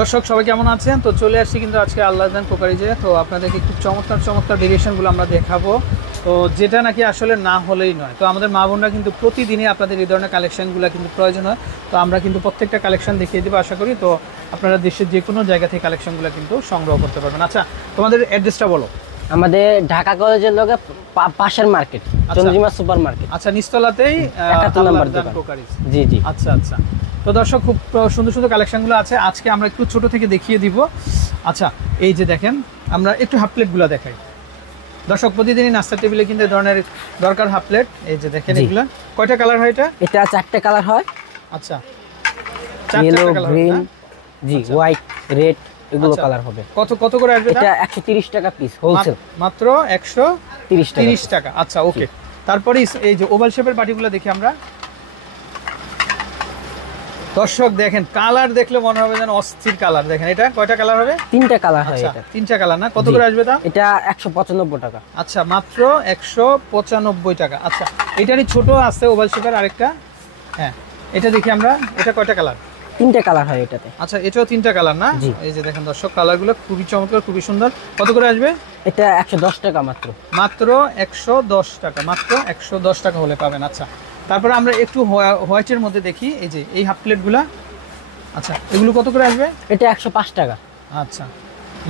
দর্শক সবাই কেমন আছেন? তো চলে আসছি কিন্তু আজকে আল্লাহজান কোকারিজে। তো আপনাদেরকে খুব চমৎকার চমৎকার ভেরিয়েশনগুলো আমরা দেখাবো, তো যেটা নাকি আসলে না হলেই নয়। তো আমাদের মা বোনরা কিন্তু প্রতিদিনই আপনাদের এই ধরনের কালেকশনগুলো কিন্তু প্রয়োজন হয়। তো আমরা কিন্তু প্রত্যেকটা কালেকশন দেখিয়ে দেবো আশা করি। তো আপনারা দেশের যে কোনো জায়গা থেকে কালেকশনগুলো কিন্তু সংগ্রহ করতে পারবেন। আচ্ছা, তোমাদের অ্যাড্রেসটা বলো। আমাদের ঢাকা কলেজের লগে পাশের মার্কেট, চন্দ্রিমা সুপার মার্কেট। আচ্ছা, নিচতলাতেই 71 নম্বর দোকান। জি জি, আচ্ছা আচ্ছা। তো দর্শক খুব সুন্দর সুন্দর কালেকশনগুলো আছে, আজকে আমরা একটু ছোট থেকে দেখিয়ে দিব। আচ্ছা, এই যে দেখেন, আমরা একটু হাফ প্লেটগুলো দেখাই। দর্শক প্রতিদিনই নাস্তার টেবিলে কিন্তু এই ধরনের দরকার হাফ প্লেট। এই যে দেখেন, এগুলো কয়টা কালার হয়? এটা 4টে কালার হয়। আচ্ছা, ইয়েলো, গ্রিন, জি, হোয়াইট, রেড, এগুলো কালার হবে। কত কত করে আসবে? এটা 130 টাকা পিস, হোলসেল মাত্র 130 টাকা। আচ্ছা, ওকে। তারপরে এই যে ওভাল শেপের বাটিগুলো দেখি আমরা। দর্শক দেখেন, কালার দেখলে মনে হবে যেন অস্থির কালার। দেখেন, এটা কয়টা কালার হবে? 3টা কালার হয়। এটা 3টা কালার না? কত করে আসবে দাম? এটা 195 টাকা। আচ্ছা, মাত্র 195 টাকা। আচ্ছা, এটারই ছোট আছে ওভাল শেপের আরেকটা। হ্যাঁ, এটা দেখি আমরা। এটা কয়টা কালার? 3টে কালার হয় এটাতে। আচ্ছা, এটাও 3টা কালার না? এই যে দেখেন দর্শক, কালারগুলো খুবই চমৎকার, খুবই সুন্দর। কত করে আসবে? এটা 110 টাকা মাত্র। মাত্র 110 টাকা, মাত্র 110 টাকা হলে পাবেন। আচ্ছা, তারপরে আমরা একটু হোয়াইটের মধ্যে দেখি। এই যে এই হাফ প্লেটগুলা। আচ্ছা, এগুলো কত করে আসবে? এটা 105 টাকা। আচ্ছা,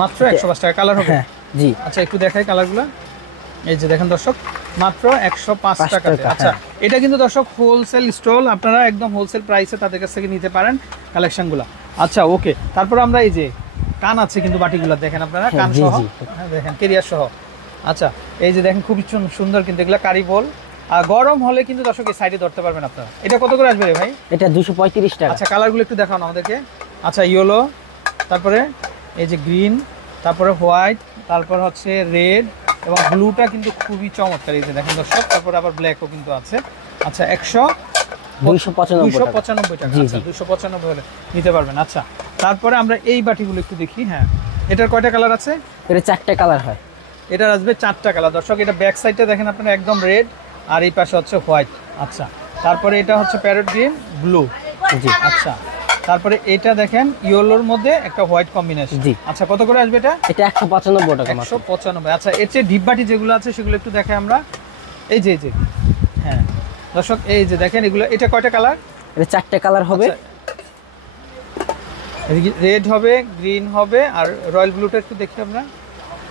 মাত্র 105 টাকা। কালার হবে? জি। আচ্ছা, একটু দেখাই কালারগুলো। এই যে দেখেন দর্শক, মাত্র 105 টাকাতে। আচ্ছা, এটা কিন্তু দর্শক হোলসেল স্টল, আপনারা একদম হোলসেল প্রাইসে তাদের কাছ থেকে নিতে পারেন কালেকশনগুলো। আচ্ছা, ওকে। তারপর আমরা এই যে কান আছে কিন্তু বাটিগুলো দেখেন আপনারা, কান সহ দেখেন, কেরিয়ার সহ। আচ্ছা, এই যে দেখেন, খুবই সুন্দর কিন্তু এগুলো কারিবল। আর গরম হলে কিন্তু দর্শক এই সাইডে ধরতে পারবেন আপনারা। এটা কত করে আসবে রে ভাই? এটা 235 টাকা। আচ্ছা, কালারগুলো একটু দেখাও না আমাদেরকে। আচ্ছা, ইয়েলো, তারপরে এই যে গ্রিন, তারপরে হোয়াইট, তারপর হচ্ছে রেড এবং ব্লুটা কিন্তু খুবই চমৎকার। এই যে দেখেন দর্শক, তারপরে আবার ব্ল্যাকও কিন্তু আছে। আচ্ছা, 295 টাকা। আচ্ছা, 295 হলে নিতে পারবেন। আচ্ছা, তারপরে আমরা এই বাটিগুলো একটু দেখি। হ্যাঁ, এটার কয়টা কালার আছে? এটা 4টে কালার হয়। এটার আসবে 4টা কালার। দর্শক, এটা ব্যাক সাইডটা দেখেন আপনারা, একদম রেড, আর এই পাশে হচ্ছে হোয়াইট। আচ্ছা, তারপরে এটা হচ্ছে প্যারট গ্রিন, ব্লু। জি। আচ্ছা, তারপরে এটা দেখেন ইয়েলোর মধ্যে একটা হোয়াইট কম্বিনেশন। জি। আচ্ছা, কত করে আসবে এটা? এটা 195 টাকা। 195। আচ্ছা, এর চেয়ে ডিপ বাটি যেগুলো আছে সেগুলো একটু দেখাই আমরা। এই যে হ্যাঁ দর্শক, এই যে দেখেন এগুলো। এটা কয়টা কালার? এটা 4টে কালার হবে। রেড হবে, গ্রিন হবে, আর রয়্যাল ব্লুটা একটু দেখি আমরা।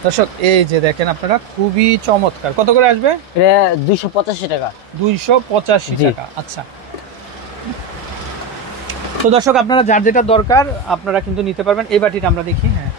দর্শক, এই যে দেখেন আপনারা, খুবই চমৎকার। কত করে আসবে? এটা 285 টাকা। 285 টাকা। আচ্ছা, তো দর্শক, আপনারা যার যেটা দরকার আপনারা কিন্তু নিতে পারবেন। এই বাটিটা আমরা দেখি। হ্যাঁ,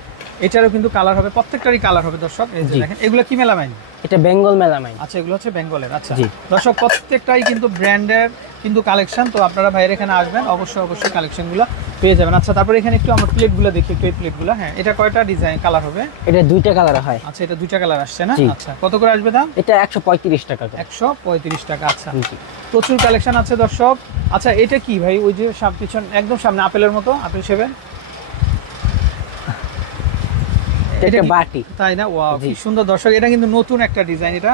এটারও কিন্তু কালার হবে, প্রত্যেকটারই কালার হবে দর্শক। এই যে দেখেন, এগুলো কি মেলামাইন? এটা বেঙ্গল মেলামাইন। আচ্ছা, এগুলো হচ্ছে বেঙ্গলের। আচ্ছা দর্শক, প্রত্যেকটাই কিন্তু ব্র্যান্ডের কিন্তু কালেকশন। তো আপনারা ভাইয়ের এখানে আসবেন, অবশ্যই কালেকশনগুলো পেয়ে যাবেন। আচ্ছা, তারপরে এখানে একটু আমরা প্লেটগুলো দেখি, একটু এই প্লেটগুলো। হ্যাঁ, এটা কয়টা ডিজাইন কালার হবে? এটা 2টা কালার হয়। আচ্ছা, এটা 2টা কালার আসছে না? আচ্ছা, কত করে আসবে দাম? এটা 135 টাকা। 135 টাকা। আচ্ছা, প্রচুর কালেকশন আছে দর্শক। আচ্ছা, এটা কি ভাই? ওই যে পিছন একদম সামনে আপেলের মতো, আপেল শেপের। এটা বাটি, তাই না? ওয়াও, কি সুন্দর দর্শক। এটা কিন্তু নতুন একটা ডিজাইন, এটা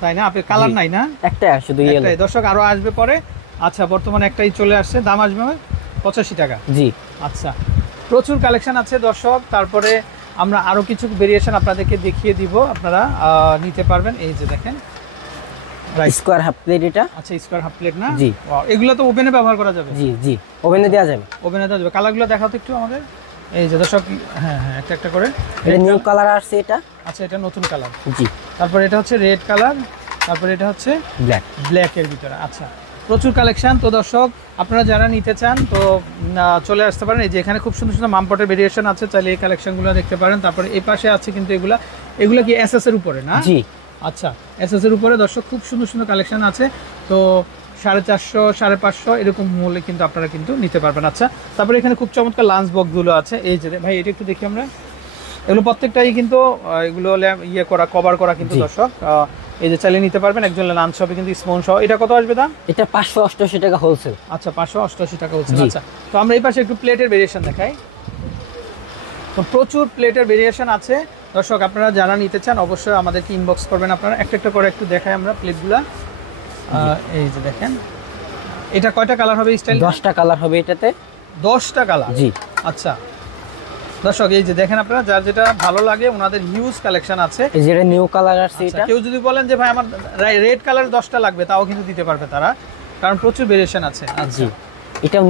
তাই না? আপেল কালার নাই না? একটা শুধু ইয়েলো। দর্শক, আরো আসবে পরে। আচ্ছা, বর্তমানে একটাই চলে আসছে, দাম আসবে 85 টাকা। জি। আচ্ছা, প্রচুর কালেকশন আছে দর্শক। তারপরে আমরা আরো কিছু ভেরিয়েশন আপনাদেরকে দেখিয়ে দিব, আপনারা নিতে পারবেন। এই যে দেখেন, স্কয়ার হাফ প্লেট এটা। আচ্ছা, স্কয়ার হাফ প্লেট না? জি। এগুলো তো ওভেনে ব্যবহার করা যাবে? জি, ওভেনে দেওয়া যাবে। ওভেনে দেওয়া যাবে। কালারগুলো দেখাও তো একটু আমাদের। এই যে দর্শক, হ্যাঁ, একটা করে। এটা নিউ কালার আসছে এটা। আচ্ছা, এটা নতুন কালার। জি। তারপরে এটা হচ্ছে রেড কালার, তারপরে এটা হচ্ছে ব্ল্যাকের ভিতরে। আচ্ছা, প্রচুর কালেকশন। তো দর্শক, আপনারা যারা নিতে চান তো চলে আসতে পারেন। এই যে এখানে খুব সুন্দর সুন্দর মামপটের ভেরিয়েশন আছে, চাইলে এই কালেকশনগুলো দেখতে পারেন। তারপরে এই পাশে আছে কিন্তু এগুলো কি এসএস এর উপরে না? জি। আচ্ছা, এসএস এর উপরে দর্শক খুব সুন্দর সুন্দর কালেকশন আছে। তো 450, 550 এরকম মূল্যে কিন্তু আপনারা কিন্তু নিতে পারবেন। আচ্ছা, তারপরে এখানে খুব চমৎকার লাঞ্চ বক্সগুলো আছে। এই যে ভাই, এটা একটু দেখি আমরা। এগুলো প্রত্যেকটাই কিন্তু এগুলো কভার করা কিন্তু দর্শক। এই যে চালিয়ে নিতে পারবেন, একজন লাঞ্চ শপে কিন্তু স্পন সহ। এটা কত আসবে দাম? এটা 588 টাকা হোলসেল। আচ্ছা, 588 টাকা হোলসেল। আচ্ছা, তো আমরা এই পাশে একটু প্লেটের ভেরিয়েশন দেখাই। তো প্রচুর প্লেটের ভেরিয়েশন আছে দর্শক, আপনারা যারা নিতে চান অবশ্যই আমাদেরকে ইনবক্স করবেন। আপনারা একটা করে একটু দেখাই আমরা প্লেটগুলা। এই যে দেখেন, এটা কয়টা কালার হবে স্টাইল? 10টা কালার হবে এটাতে। 10টা কালার? জি। আচ্ছা দর্শক এই যে দেখেন আপনারা, যার যেটা ভালো লাগে ওনাদের হিউজ কালেকশন আছে। এই যে নিউ কালার আছে আচ্ছা, এটা। কেউ যদি বলেন যে ভাই আমার রেড কালার 10টা লাগবে, তাও কিন্তু দিতে পারবে তারা, কারণ প্রচুর ভেরিয়েশন আছে। জি, এটাও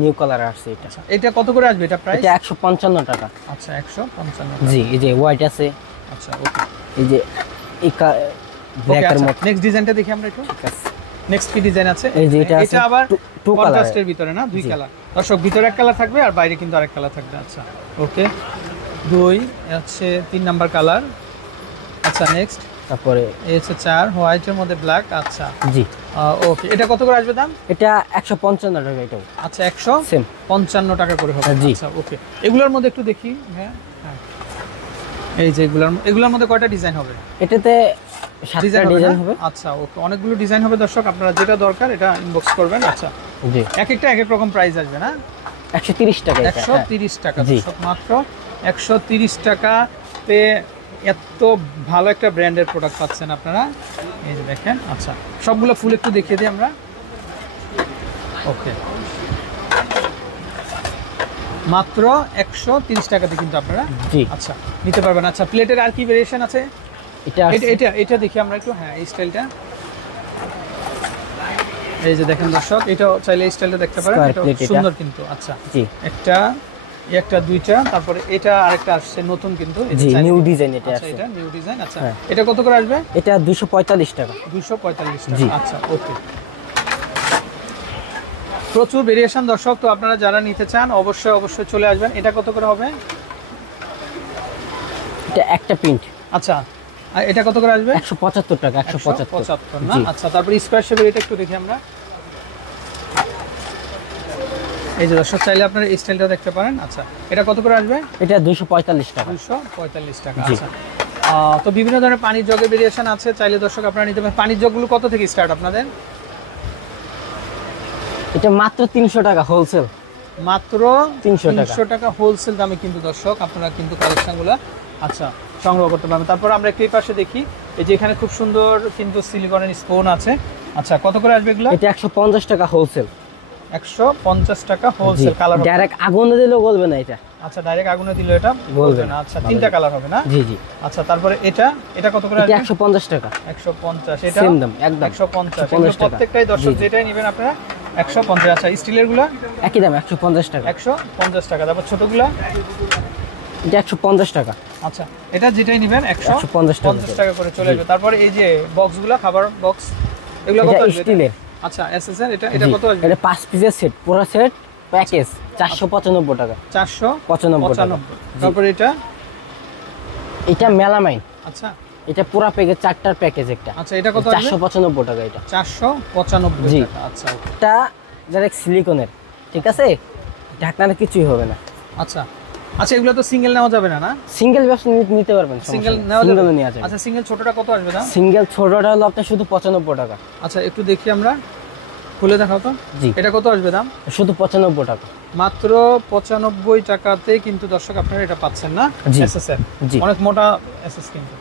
নিউ কালার আছে এটা। এটা কত করে আসবে এটা প্রাইস? এটা 155 টাকা। আচ্ছা 155 জি, এই যে হোয়াইট আছে। আচ্ছা ওকে, এই যে এই ব্ল্যাকের মতো। নেক্সট ডিজাইনটা দেখি আমরা একটু। ঠিক আছে, নেক্সট কি ডিজাইন আছে? এই যে এটা আছে, এটা আবার টু কালার কন্ট্রাস্টের ভিতরে না, দুই কালার। দর্শক ভিতরে এক কালার থাকবে আর বাইরে কিন্তু আরেক কালার থাকবে। আচ্ছা ওকে, 2 হচ্ছে 3 নাম্বার কালার। আচ্ছা নেক্সট, তারপরে এই হচ্ছে 4 হোয়াইটের মধ্যে ব্ল্যাক। আচ্ছা জি ওকে, এটা কত করে আসবে দাম? এটা 155 টাকা এটাও। আচ্ছা সেম 155 টাকা করে হবে। জি। আচ্ছা ওকে, এগুলোর মধ্যে একটু দেখি। হ্যাঁ হ্যাঁ, এই যে এগুলোর মধ্যে কয়টা ডিজাইন হবে? এটাতে 7টা ডিজাইন হবে। আচ্ছা ওকে, অনেকগুলো ডিজাইন হবে দর্শক, আপনারা যেটা দরকার এটা ইনবক্স করবেন। আচ্ছা জি, এক একটা এক এক রকম প্রাইস আসবে না? 130 টাকা এটা। 130 টাকা জি। দর্শক, মাত্র 130 টাকাতে এত ভালো একটা ব্র্যান্ডের প্রোডাক্ট পাচ্ছেন আপনারা। এই যে দেখেন। আচ্ছা সবগুলো ফুল একটু দেখিয়ে দিই আমরা। ওকে, মাত্র 130 টাকাতে কিন্তু আপনারা জি আচ্ছা নিতে পারবেন। আচ্ছা প্লেটের আর কি ভেরিয়েশন আছে? এটা এটা দেখি আমরা একটু। হ্যাঁ এই স্টাইলটা, এই যে দেখেন দর্শক, এটা চাইলে এই স্টাইলটা দেখতে পারেন, Square এটা plate এটা। সুন্দর কিন্তু। আচ্ছা জি, একটা দুইটা, তারপরে এটা আরেকটা আসছে নতুন কিন্তু, এই যে জি চাইলে- নিউ ডিজাইন এটা আচ্ছা আছে। এটা নিউ ডিজাইন। আচ্ছা হ্যাঁ। এটা কত করে আসবে? এটা 245 টাকা। 245 জি। টাকা। আচ্ছা ওকে, প্রচুর ভেরিয়েশন দর্শক, তো আপনারা যারা নিতে চান অবশ্যই চলে আসবেন। এটা কত করে হবে? এটা একটা প্রিন্ট। আচ্ছা আর এটা কত করে আসবে? 175 টাকা। 175 না? জি। আচ্ছা তারপরে স্কয়ার শেপের এটা একটু দেখি আমরা। এই যে দর্শক, চাইলে আপনারা এই স্টাইলটা দেখতে পারেন। আচ্ছা এটা কত করে আসবে? এটা 245 টাকা। 245 টাকা। জি। আচ্ছা তো বিভিন্ন ধরনের পানির জগের ভেরিয়েশন আছে, চাইলে দর্শক আপনারা নিতে পারেন। পানির জগগুলো কত থেকে স্টার্ট আপনাদের? এটা মাত্র 300 টাকা হোলসেল। মাত্র 300 টাকা হোলসেল দামে কিন্তু দর্শক আপনারা কিন্তু কালেকশনগুলো আচ্ছা সংগ্রহ করতে পারবেন। তারপর আমরা একটু এই পাশে দেখি, এই যে এখানে খুব সুন্দর কিন্তু সিলিকনের স্পুন আছে। আচ্ছা কত করে আসবে এগুলো? এটা 150 টাকা হোলসেল। 150 টাকা হোলসেল। কালার ডাইরেক্ট আগুনে দিলেও গলবে না এটা। আচ্ছা ডাইরেক্ট আগুনে দিলে এটা গলবে না। আচ্ছা তিনটা কালার হবে না? জি জি। আচ্ছা তারপরে এটা কত করে এটা আসবে? 150 টাকা। 150। এটা সেম দাম একদম 150 টাকা। প্রত্যেকটাই দর্শক জি, জি। যেটাই নেবেন আপনারা 150। আচ্ছা স্টিলের গুলো একই দাম 150 টাকা। 150 টাকা। তারপর ছোটগুলা এটা 150 টাকা। আচ্ছা এটা যেটাই নেবেন 150 টাকা 150 টাকা করে চলে যাবে। তারপরে এই যে বক্সগুলো, খাবার বক্স, এগুলো কত এটা আসবে? স্টিলের। আচ্ছা এসএসআর এটা কত আসবে? এটা 5 পিসের সেট, পুরো সেট প্যাকেজ 495 টাকা। 495 টাকা। তারপরে এটা মেলামাইন। আচ্ছা এটা পুরো প্যাকেজ 4টার প্যাকেজ একটা। আচ্ছা এটা কত আসবে? 495 টাকা এটা। 495 জি। টাকা। আচ্ছা ওকে। এটা ডাইরেক্ট সিলিকনের, ঠিক আছে, ঢাকনাটা কিছুই হবে না। আচ্ছা এগুলো তো সিঙ্গেল নেওয়া যাবে না? সিঙ্গেল ব্যবসা নিতে পারবেন, সিঙ্গেল নেওয়া যাবে? নেওয়া যাবে। আচ্ছা সিঙ্গেল ছোটটা কত আসবে দাম? সিঙ্গেল ছোটটা হলো আপনার শুধু 95 টাকা। আচ্ছা একটু দেখি আমরা, খুলে দেখাও তো। জি, এটা কত আসবে দাম? শুধু 95 টাকা। মাত্র 95 টাকাতে কিন্তু দর্শক আপনারা এটা পাচ্ছেন না? জি। এসএসআর জি। অনেক মোটা এসএস কিন্তু।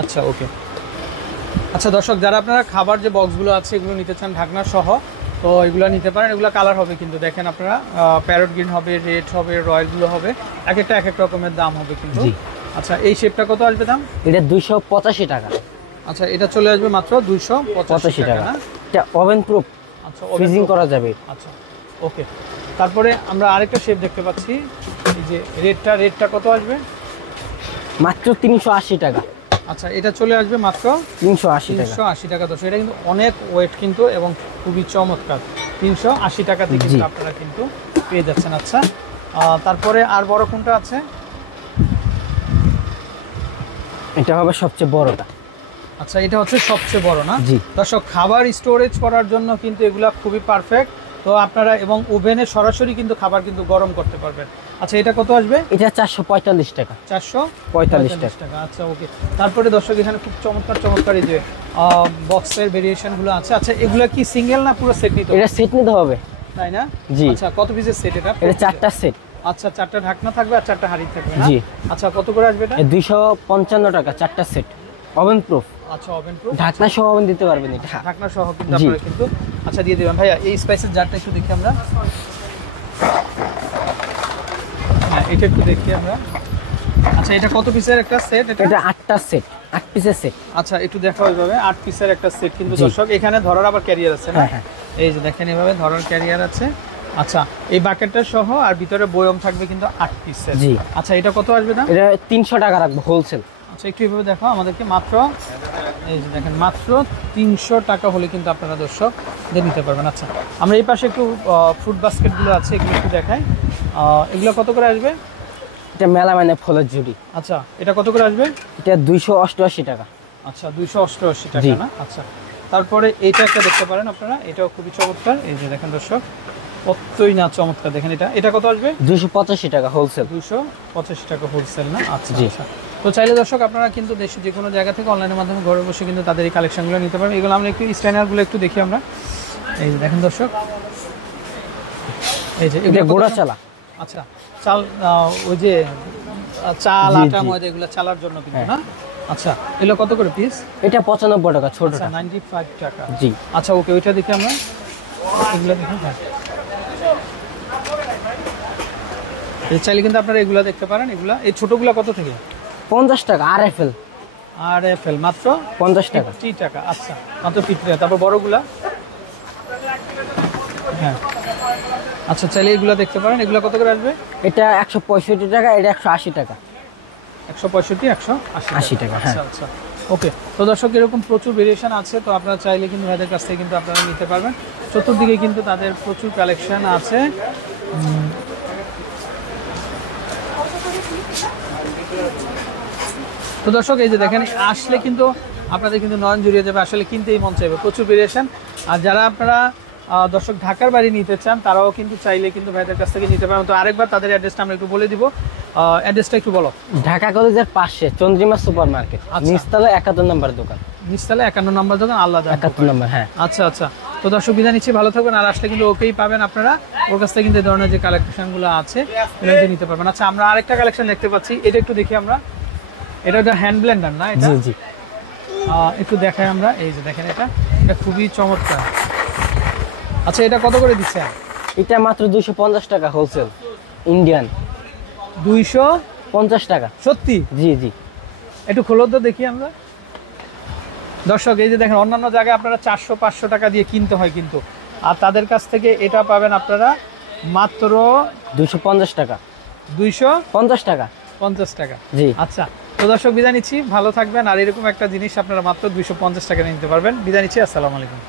আচ্ছা ওকে। আচ্ছা দর্শক, যারা আপনারা খাবার যে বক্সগুলো আছে এগুলো নিতে চান ঢাকনা সহ, তো এগুলো নিতে পারেন। এগুলো কালার হবে কিন্তু দেখেন আপনারা, প্যারট গ্রিন হবে, রেড হবে, রয়্যালগুলো হবে, এক এক রকমের দাম হবে কিন্তু। জি। আচ্ছা এই শেপটা কত আসবে দাম? এটা 285 টাকা। আচ্ছা এটা চলে আসবে মাত্র 285 টাকা না? এটা ওভেন প্রুফ, আচ্ছা ফ্রিজিং করা যাবে। আচ্ছা ওকে। তারপরে আমরা আরেকটা শেপ দেখতে পাচ্ছি, এই যে রেডটা কত আসবে? মাত্র 380 টাকা। আচ্ছা এটা চলে আসবে মাত্র 380 টাকা। 380 টাকা। দর্শক এটা কিন্তু অনেক ওয়েট কিন্তু এবং খুবই চমৎকার। 380 টাকাতে কিন্তু জি। আপনারা কিন্তু পেয়ে যাচ্ছেন। আচ্ছা তারপরে আর বড় কোনটা আছে? এটা হবে সবচেয়ে বড়টা। আচ্ছা এটা হচ্ছে সবচেয়ে বড় না? জি। দর্শক খাবার স্টোরেজ করার জন্য কিন্তু এগুলা খুবই পারফেক্ট। তো আপনারা এবং ওভেনে সরাসরি কিন্তু খাবার কিন্তু গরম করতে পারবেন। আচ্ছা এটা কত আসবে? এটা 445 টাকা। 445 টাকা। আচ্ছা ওকে। তারপরে দর্শক এখানে খুব চমৎকার এই যে বক্সের ভেরিয়েশনগুলো আছে। আচ্ছা এগুলা কি সিঙ্গেল না পুরো সেট নিতে হবে? এটা সেট নিতে হবে, তাই না? জি। আচ্ছা কত পিসের সেট এটা? এটা 4টা সেট। আচ্ছা 4টা ঢাকনা থাকবে আর 4টা হাঁড়ি থাকবে না? জি। আচ্ছা কত করে আসবে এটা? 255 টাকা 4টা সেট, ওভেন প্রুফ। আচ্ছা ওভেন প্রুফ, ঢাকনা সহ ওভেন দিতে পারবেন এটা। ঢাকনা সহ কিন্তু জি। আপনারা কিন্তু আচ্ছা দিয়ে দিবেন ভাইয়া। এই স্পাইসের জারটা একটু দেখি আমরা। হ্যাঁ এটা একটু দেখি আমরা। আচ্ছা এটা কত পিসের একটা সেট? এটা 8টা সেট, 8 পিসের সেট। আচ্ছা একটু দেখো এইভাবে 8 পিসের একটা সেট কিন্তু দর্শক। এখানে ধরার আবার ক্যারিয়ার আছে না? হ্যাঁ। এই যে দেখেন এইভাবে ধরার ক্যারিয়ার আছে। আচ্ছা এই বাকেটটা সহ আর ভিতরে বয়ম থাকবে কিন্তু 8 পিসের। জি। আচ্ছা এটা কত আসবে দাম? এটা 300 টাকা রাখবো হোলসেল। আচ্ছা একটু এইভাবে দেখো আমাদেরকে। মাত্র এই যে দেখেন মাত্র 300 টাকা হলে কিন্তু আপনারা দর্শক নিতে পারবেন। আচ্ছা আমরা এই পাশে একটু ফ্রুট বাস্কেটগুলো আছে এগুলো একটু দেখাই। এগুলো কত করে আসবে? এটা মেলা মানে ফলের ঝুড়ি। আচ্ছা এটা কত করে আসবে? এটা 288 টাকা। আচ্ছা 288 টাকা না? আচ্ছা তারপরে এইটা একটা দেখতে পারেন আপনারা, এটাও খুবই চমৎকার। এই যে দেখেন দর্শক কতই না চমৎকার। দেখেন এটা কত আসবে? 285 টাকা হোলসেল। 285 টাকা হোলসেল না? আচ্ছা জি। আচ্ছা। তো চাইলে দর্শক আপনারা কিন্তু দেশে যে কোনো জায়গা থেকে অনলাইনের মাধ্যমে ঘরে বসে কিন্তু তাদের এই কালেকশনগুলো নিতে পারবেন। এগুলো আমরা একটু স্ট্যান্ডার্ডগুলো একটু দেখি আমরা। এই যে দেখেন দর্শক এই যে এটা গোড়া চালা। আচ্ছা চাল ওই যে চাল জি, আটা জি। ময়দা এগুলো চালার জন্য কিন্তু না? আচ্ছা এগুলো কত করে পিস? এটা 95 টাকা ছোটটা। আচ্ছা 95 টাকা। জি। আচ্ছা ওকে ওইটা দেখি আমরা। এগুলো দেখি। হ্যাঁ এই চাইলে কিন্তু আপনারা এগুলো দেখতে পারেন। এগুলা এই ছোটগুলা কত থেকে? 50 টাকা আরএফএল। আর এফএল মাত্র 50 টাকা। 50 টাকা। আচ্ছা মাত্র 50 টাকা। তারপর বড়গুলা? হ্যাঁ আচ্ছা চাইলে এগুলো দেখতে পারেন। এগুলো কত করে আসবে? এটা 165 টাকা, এটা 180 টাকা। 165 180 টাকা, আচ্ছা হ্যাঁ। আচ্ছা ওকে। তো দর্শক এরকম প্রচুর ভেরিয়েশন আছে, তো আপনারা চাইলে কিন্তু ভাইদের কাছ থেকে কিন্তু আপনারা নিতে পারবেন। চতুর্দিকে কিন্তু তাদের প্রচুর কালেকশন আছে। তো দর্শক এই যে দেখেন আসলে কিন্তু আপনাদের কিন্তু নয়ন জুড়িয়ে যাবে, আসলে কিনতেই মন চাইবে। প্রচুর ভেরিয়েশন। আর যারা আপনারা দর্শক ঢাকার বাড়ি নিতে চান তারাও কিন্তু চাইলে কিন্তু ভাইদের কাছ থেকে নিতে পারেন। তো আরেকবার তাদের অ্যাড্রেসটা আমরা একটু বলে দিব। অ্যাড্রেসটা একটু বলো। ঢাকা কলেজের পাশে চন্দ্রিমা সুপার মার্কেট, আচ্ছা। নিচতলা 71 নম্বর দোকান। নিচতলা 51 নম্বর দোকান আলাদা 71 নম্বর, হ্যাঁ। আচ্ছা আচ্ছা। তো দর্শক বিদায় নিচ্ছি, ভালো থাকবেন। আর আসলে কিন্তু ওকেই পাবেন আপনারা, ওর কাছ থেকে কিন্তু এই ধরনের যে কালেকশনগুলো আছে এগুলো কিন্তু নিতে পারবেন। আচ্ছা আমরা আরেকটা কালেকশন দেখতে পাচ্ছি, এটা একটু দেখি আমরা। এটা একটা হ্যান্ড ব্লেন্ডার না? এটা জি জি। একটু দেখাই আমরা। এই যে দেখেন এটা খুবই চমৎকার। আচ্ছা এটা কত করে দিচ্ছেন? এটা মাত্র 250 টাকা হোলসেল ইন্ডিয়ান। 250 টাকা। সত্যি? জি জি। একটু খোলো তো দেখি আমরা। দর্শক এই যে দেখেন অন্যান্য জায়গায় আপনারা 400-500 টাকা দিয়ে কিনতে হয় কিন্তু, আর তাদের কাছ থেকে এটা পাবেন আপনারা মাত্র 250 টাকা। 250 টাকা। 50 টাকা। জি। আচ্ছা তো দর্শক বিদায় নিচ্ছি, ভালো থাকবেন। আর এরকম একটা জিনিস আপনারা মাত্র 250 টাকা নিতে পারবেন। বিদায় নিচ্ছি, আসসালামু আলাইকুম।